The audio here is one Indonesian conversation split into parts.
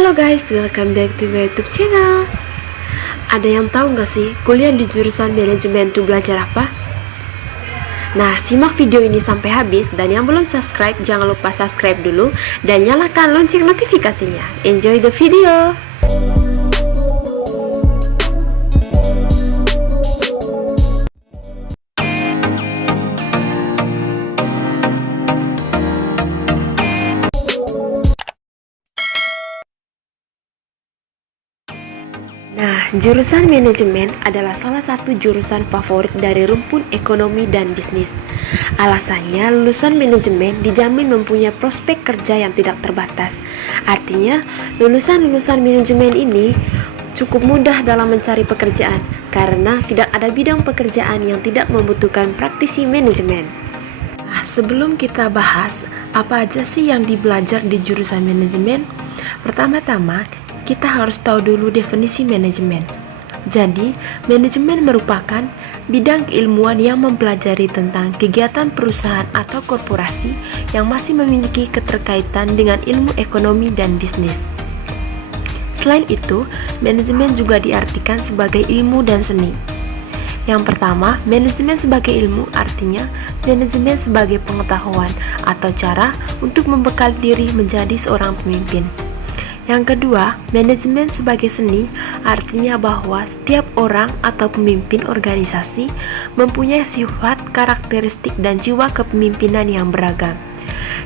Halo guys, welcome back to my YouTube channel. Ada yang tahu nggak sih kuliah di jurusan manajemen itu belajar apa? Nah, simak video ini sampai habis, dan yang belum subscribe jangan lupa subscribe dulu dan nyalakan lonceng notifikasinya. Enjoy the video. Nah, jurusan manajemen adalah salah satu jurusan favorit dari rumpun ekonomi dan bisnis. Alasannya, lulusan manajemen dijamin mempunyai prospek kerja yang tidak terbatas. Artinya, lulusan-lulusan manajemen ini cukup mudah dalam mencari pekerjaan karena tidak ada bidang pekerjaan yang tidak membutuhkan praktisi manajemen. Nah, sebelum kita bahas apa aja sih yang dibelajar di jurusan manajemen, pertama-tama kita harus tahu dulu definisi manajemen. Jadi, manajemen merupakan bidang keilmuan yang mempelajari tentang kegiatan perusahaan atau korporasi yang masih memiliki keterkaitan dengan ilmu ekonomi dan bisnis. Selain itu, manajemen juga diartikan sebagai ilmu dan seni. Yang pertama, manajemen sebagai ilmu artinya manajemen sebagai pengetahuan atau cara untuk membekali diri menjadi seorang pemimpin. Yang kedua, manajemen sebagai seni artinya bahwa setiap orang atau pemimpin organisasi mempunyai sifat, karakteristik, dan jiwa kepemimpinan yang beragam.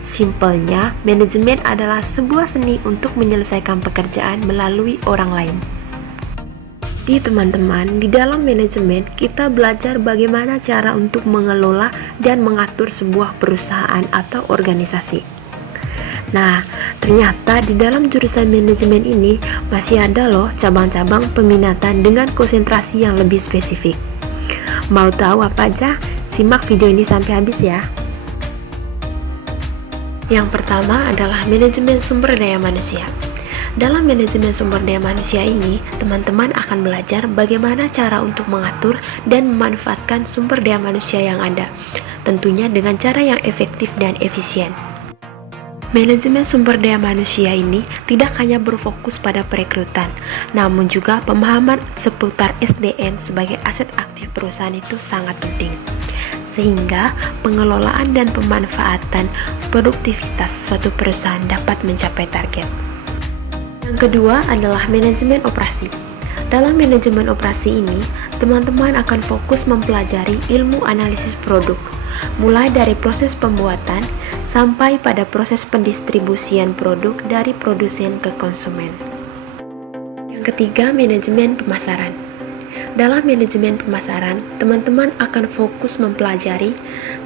Simpelnya, manajemen adalah sebuah seni untuk menyelesaikan pekerjaan melalui orang lain. Di teman-teman, di dalam manajemen kita belajar bagaimana cara untuk mengelola dan mengatur sebuah perusahaan atau organisasi. Nah, ternyata di dalam jurusan manajemen ini masih ada loh cabang-cabang peminatan dengan konsentrasi yang lebih spesifik. Mau tahu apa aja? Simak video ini sampai habis ya. Yang pertama adalah manajemen sumber daya manusia. Dalam manajemen sumber daya manusia ini, teman-teman akan belajar bagaimana cara untuk mengatur dan memanfaatkan sumber daya manusia yang ada, tentunya dengan cara yang efektif dan efisien. Manajemen sumber daya manusia ini tidak hanya berfokus pada perekrutan, namun juga pemahaman seputar SDM sebagai aset aktif perusahaan itu sangat penting. Sehingga pengelolaan dan pemanfaatan produktivitas suatu perusahaan dapat mencapai target. Yang kedua adalah manajemen operasi. Dalam manajemen operasi ini, teman-teman akan fokus mempelajari ilmu analisis produk, mulai dari proses pembuatan sampai pada proses pendistribusian produk dari produsen ke konsumen. Yang ketiga, manajemen pemasaran. Dalam manajemen pemasaran, teman-teman akan fokus mempelajari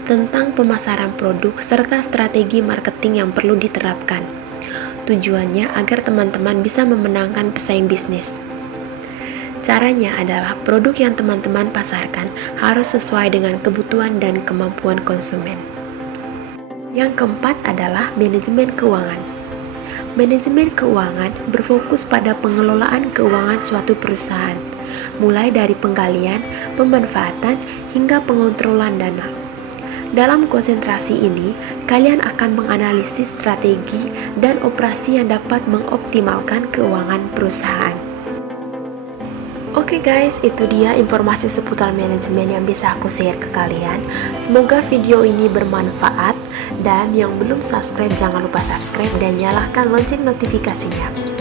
tentang pemasaran produk serta strategi marketing yang perlu diterapkan. Tujuannya agar teman-teman bisa memenangkan pesaing bisnis. Caranya adalah produk yang teman-teman pasarkan harus sesuai dengan kebutuhan dan kemampuan konsumen. Yang keempat adalah manajemen keuangan. Manajemen keuangan berfokus pada pengelolaan keuangan suatu perusahaan, mulai dari penggalian, pemanfaatan, hingga pengontrolan dana. Dalam konsentrasi ini, kalian akan menganalisis strategi dan operasi yang dapat mengoptimalkan keuangan perusahaan. Oke guys, itu dia informasi seputar manajemen yang bisa aku share ke kalian. Semoga video ini bermanfaat, dan yang belum subscribe jangan lupa subscribe dan nyalakan lonceng notifikasinya.